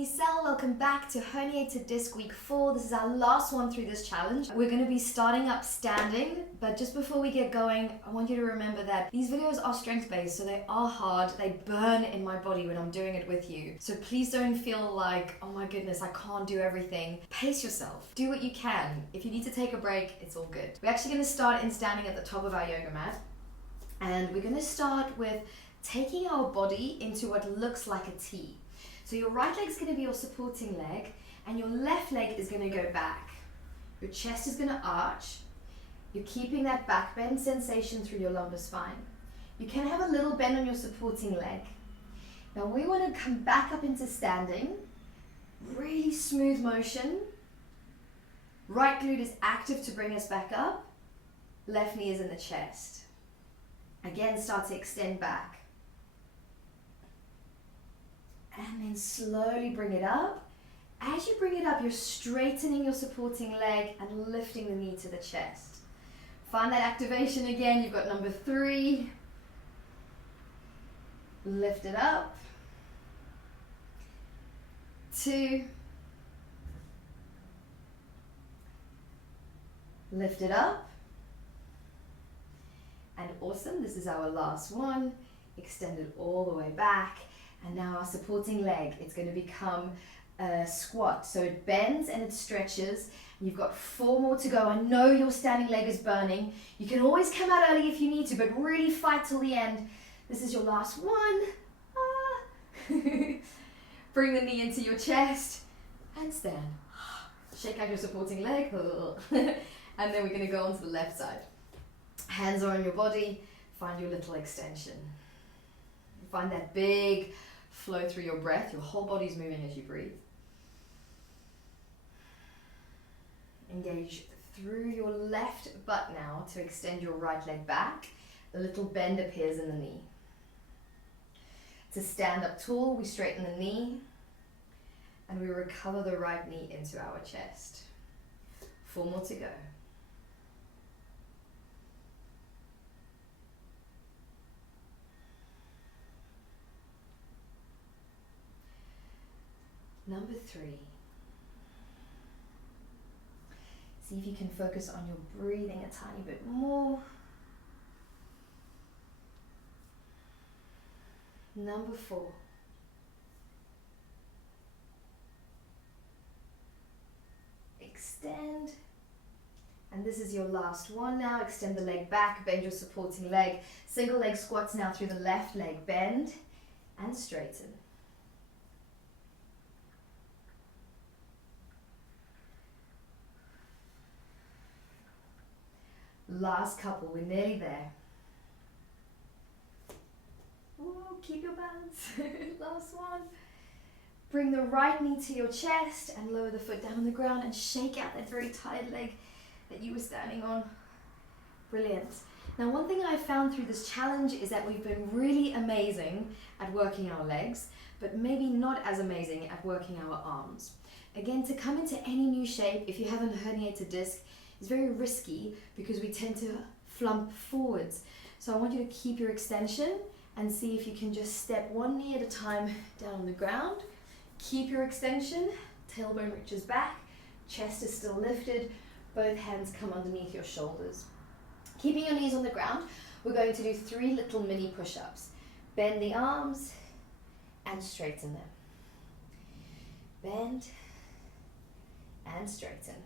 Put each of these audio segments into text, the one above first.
me, Sal. Welcome back to Herniated Disc Week 4. This is our last one through this challenge. We're going to be starting up standing, but just before we get going, I want you to remember that these videos are strength-based, so they are hard. They burn in my body when I'm doing it with you. So please don't feel like, oh my goodness, I can't do everything. Pace yourself. Do what you can. If you need to take a break, it's all good. We're actually going to start in standing at the top of our yoga mat. And we're going to start with taking our body into what looks like a T. So your right leg is going to be your supporting leg, and your left leg is going to go back. Your chest is going to arch. You're keeping that back bend sensation through your lumbar spine. You can have a little bend on your supporting leg. Now we want to come back up into standing. Really smooth motion. Right glute is active to bring us back up. Left knee is in the chest. Again, start to extend back. And then slowly bring it up. As you bring it up, you're straightening your supporting leg and lifting the knee to the chest. Find that activation again. You've got number 3. Lift it up. 2. Lift it up. And awesome, this is our last one. Extend it all the way back. And now our supporting leg, it's going to become a squat. So it bends and it stretches. You've got 4 more to go. I know your standing leg is burning. You can always come out early if you need to, but really fight till the end. This is your last one. Bring the knee into your chest and stand. Shake out your supporting leg. And then we're going to go on to the left side. Hands are on your body. Find your little extension. Find that big flow through your breath. Your whole body's moving as you breathe. Engage through your left butt now to extend your right leg back. A little bend appears in the knee. To stand up tall, we straighten the knee and we recover the right knee into our chest. 4 more to go. Number 3. See if you can focus on your breathing a tiny bit more. Number 4. Extend. And this is your last one now. Extend the leg back, bend your supporting leg. Single leg squats now through the left leg. Bend and straighten. Last couple, we're nearly there. Ooh, keep your balance. Last one. Bring the right knee to your chest and lower the foot down on the ground and shake out that very tired leg that you were standing on. Brilliant. Now, one thing I found through this challenge is that we've been really amazing at working our legs, but maybe not as amazing at working our arms. Again, to come into any new shape, if you have a herniated disc, it's very risky because we tend to flump forwards. So I want you to keep your extension and see if you can just step 1 knee at a time down on the ground. Keep your extension, tailbone reaches back, chest is still lifted, both hands come underneath your shoulders. Keeping your knees on the ground, we're going to do 3 little mini push-ups. Bend the arms and straighten them. Bend and straighten.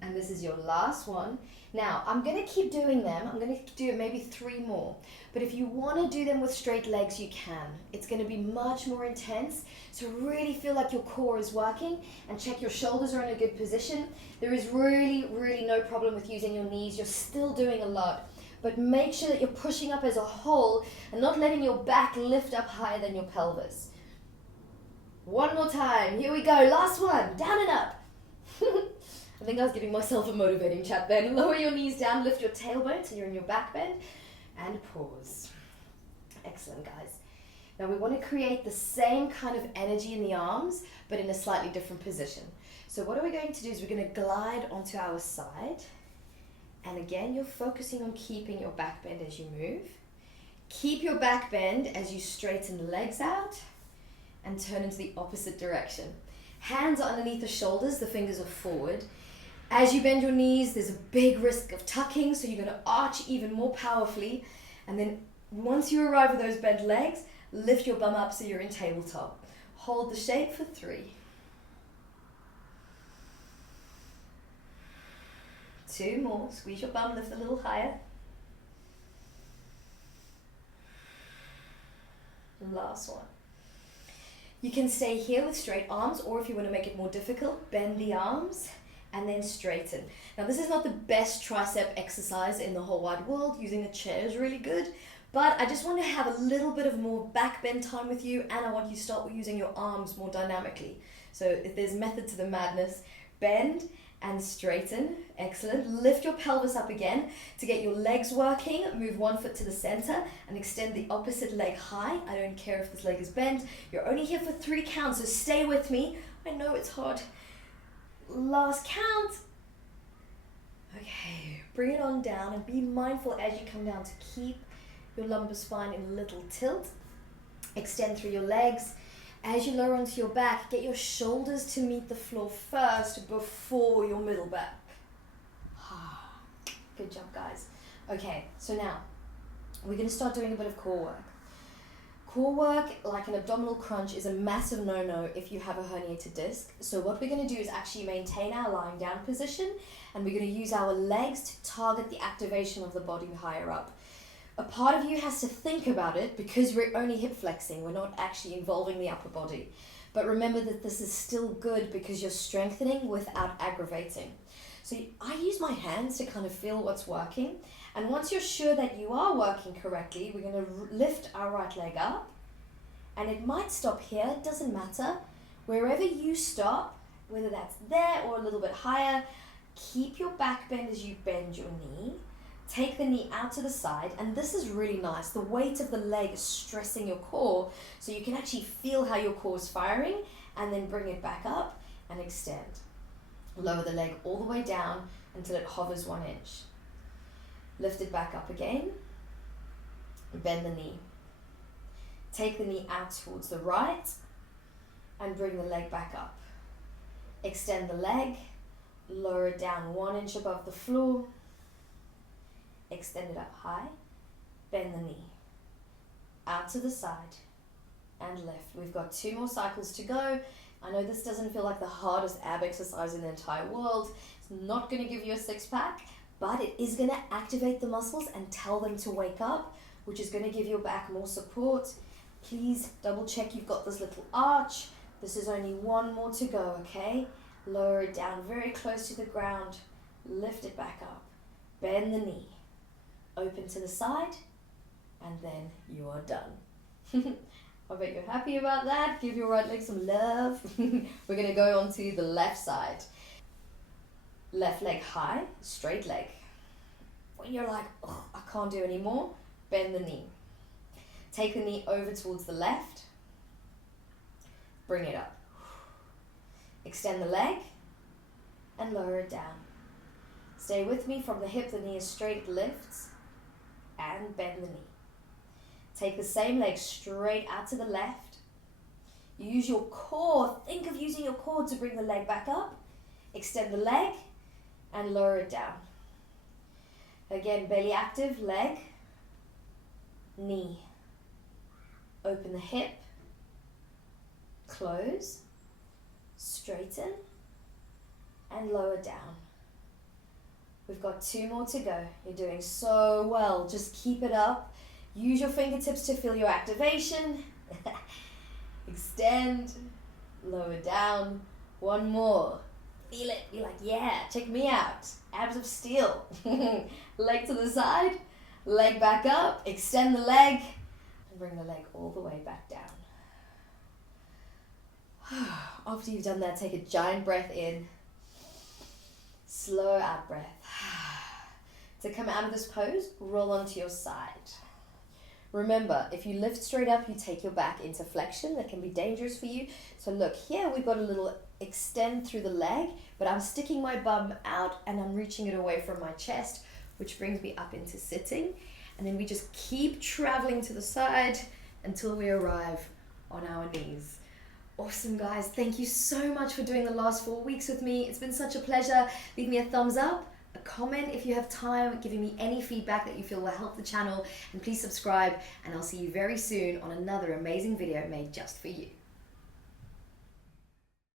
And this is your last one. Now, I'm going to keep doing them. I'm going to do maybe 3 more. But if you want to do them with straight legs, you can. It's going to be much more intense. So really feel like your core is working and check your shoulders are in a good position. There is really no problem with using your knees. You're still doing a lot. But make sure that you're pushing up as a whole and not letting your back lift up higher than your pelvis. 1 more time. Here we go. Last one. Down and up. I think I was giving myself a motivating chat then. Lower your knees down, lift your tailbone so you're in your back bend, and pause. Excellent, guys. Now we want to create the same kind of energy in the arms, but in a slightly different position. So what we're going to do is we're going to glide onto our side. And again, you're focusing on keeping your back bend as you move. Keep your back bend as you straighten the legs out. and turn into the opposite direction. Hands are underneath the shoulders, the fingers are forward. As you bend your knees, there's a big risk of tucking, so you're going to arch even more powerfully. And then once you arrive with those bent legs, lift your bum up so you're in tabletop. Hold the shape for 3. 2 more. Squeeze your bum, lift a little higher. Last one. You can stay here with straight arms, or if you want to make it more difficult, bend the arms and then straighten. Now this is not the best tricep exercise in the whole wide world. Using a chair is really good, but I just want to have a little bit of more back bend time with you, and I want you to start using your arms more dynamically. So if there's method to the madness, bend and straighten. Excellent. Lift your pelvis up again to get your legs working. Move one foot to the center and extend the opposite leg high. I don't care if this leg is bent. You're only here for 3 counts, so stay with me. I know it's hard. Last count. Okay, bring it on down and be mindful as you come down to keep your lumbar spine in a little tilt. Extend through your legs. As you lower onto your back, get your shoulders to meet the floor first before your middle back. Good job, guys. Okay, so now we're going to start doing a bit of core work. Core work, like an abdominal crunch, is a massive no-no if you have a herniated disc. So what we're going to do is actually maintain our lying down position, and we're going to use our legs to target the activation of the body higher up. A part of you has to think about it because we're only hip flexing. We're not actually involving the upper body. But remember that this is still good because you're strengthening without aggravating. So I use my hands to kind of feel what's working. And once you're sure that you are working correctly, we're going to lift our right leg up. And it might stop here, it doesn't matter. Wherever you stop, whether that's there or a little bit higher, keep your back bend as you bend your knee. Take the knee out to the side, and this is really nice. The weight of the leg is stressing your core, so you can actually feel how your core is firing, and then bring it back up and extend. Lower the leg all the way down until it hovers 1 inch. Lift it back up again. Bend the knee. Take the knee out towards the right and bring the leg back up. Extend the leg, lower it down 1 inch above the floor. Extend it up high, bend the knee, out to the side, and lift. We've got 2 more cycles to go. I know this doesn't feel like the hardest ab exercise in the entire world. It's not going to give you a 6-pack, but it is going to activate the muscles and tell them to wake up, which is going to give your back more support. Please double check you've got this little arch. This is only 1 more to go, okay? Lower it down very close to the ground. Lift it back up. Bend the knee. Open to the side, and then you are done. I bet you're happy about that. Give your right leg some love. We're going to go on to the left side. Left leg high, straight leg. When you're like, oh, I can't do any more, bend the knee. Take the knee over towards the left. Bring it up. Extend the leg and lower it down. Stay with me. From the hip, the knee is straight, it lifts. And bend the knee. Take the same leg straight out to the left. You use your core. Think of using your core to bring the leg back up. Extend the leg and lower it down. Again, belly active, leg, knee. Open the hip, close, straighten, and lower down. We've got 2 more to go. You're doing so well. Just keep it up. Use your fingertips to feel your activation. Extend, lower down. 1 more. Feel it. You're like, yeah, check me out. Abs of steel. Leg to the side, leg back up. Extend the leg and bring the leg all the way back down. After you've done that, take a giant breath in. Slow out breath. To come out of this pose, roll onto your side. Remember, if you lift straight up, you take your back into flexion. That can be dangerous for you. So look, here we've got a little extend through the leg, but I'm sticking my bum out and I'm reaching it away from my chest, which brings me up into sitting. And then we just keep traveling to the side until we arrive on our knees. Awesome, guys. Thank you so much for doing the last 4 weeks with me. It's been such a pleasure. Leave me a thumbs up, a comment if you have time, giving me any feedback that you feel will help the channel, and please subscribe, and I'll see you very soon on another amazing video made just for you.